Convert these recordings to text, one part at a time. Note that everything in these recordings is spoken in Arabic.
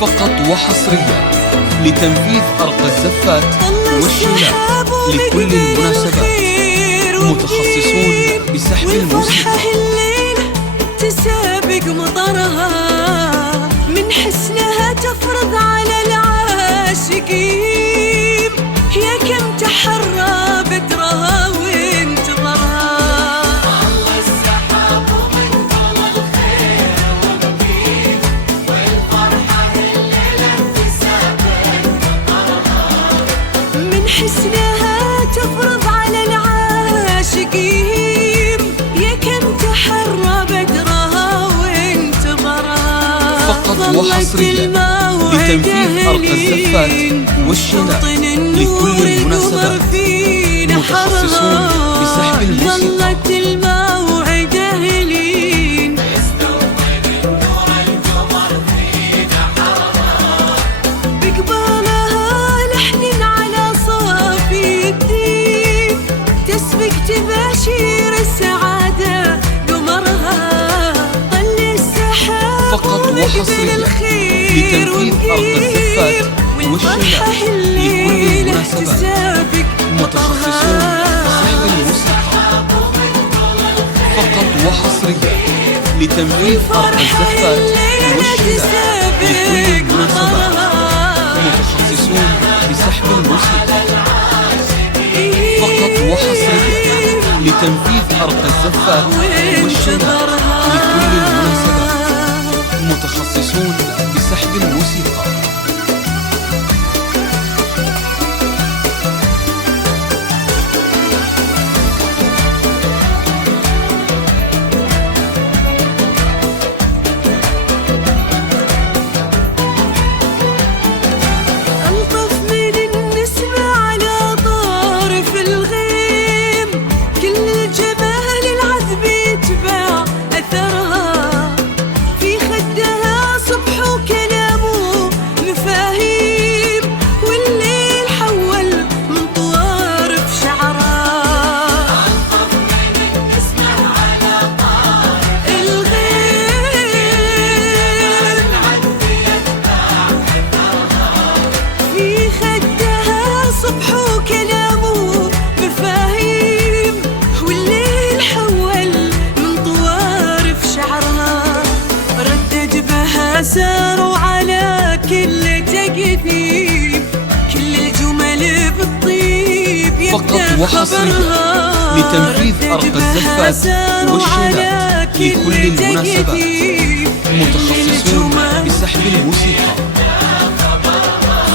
فقط وحصريا لتنفيذ أرق الزفات والشيلات لكل المناسبات. متخصصون بسحب الموسيقى. تسابق مطرها من حسنها تفرض على العاشقين، يا كم تحرى بدرها وانتظرها. الله السحاب ومن طول الخير والدين، والفرحة الليلة تسابق مطرها من حسنها تفرض على العاشقين، يا كم تحرى بدرها وانتظرها. فقط وحصريا لتنفيذ أرق الزفات والشيلات لكل المناسبات. متخصصون بسحب الموسيقى. ظلت الموعد أهلين يستوطن النور القمر فينا حرها، بقبالها لحن على صافي الدين، تسبق تباشير السعادة قمرها. طل السحاب فقط وحصريا لتنفيذ أرق الزفات والشيلات لكل المناسبات. متخصصون بسحب الموسيقى. فقط وحصريا لتنفيذ أرق الزفات والشيلات لكل المناسبات. متخصصون بسحب الموسيقى. فقط وحصريا لتنفيذ أرق الزفات والشيلات لكل المناسبات. متخصصون بسحب الموسيقى. ألطف من النسمة على طارف الغيم، كل الجمال العذب يتبع أثرها. في خدها صبح وكلامه مفاهيم، والليل حول من طوارف شعرها. ألطف من النسمة على طارف الغيم العذب يتبع أثرها، في خدها صبح وكلامه مفاهيم، والليل حول من طوارف شعرها. ردد بها ساروا على كل تقديم، كل الجمل بالطيب فقط يبدأ وحصريا خبرها. لتنفيذ أرق ردد بها الزفات ساروا والشيلات على لكل المناسبات. تقديم، متخصصون بسحب الموسيقى.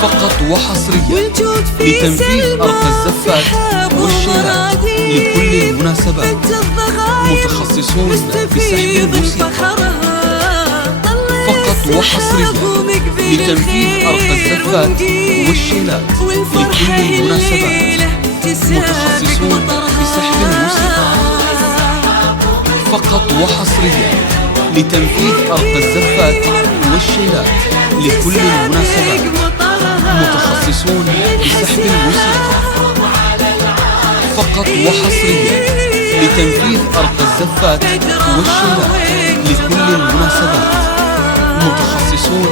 فقط وحصريا والجود في لتنفيذ سلمى أرق الزفات سحاب والشيلات ومراديم، لكل المناسبات. بنت الضغاير متخصصون بسحب مستفيض الموسيقى. فخرها. طلع فقط وحصريا السحاب ومقبل لتنفيذ أرق الخير الزفات ونقيم، والشيلات والفرحة لكل المناسبات. الليلة تسابق متخصصون مطرها. بسحب الموسيقى. فقط وحصريا لتنفيذ أرق الزفات والشيلات لكل المناسبات. متخصصون بسحب الموسيقى. فقط وحصريا لتنفيذ أرق الزفات والشيلات لكل المناسبات. متخصصون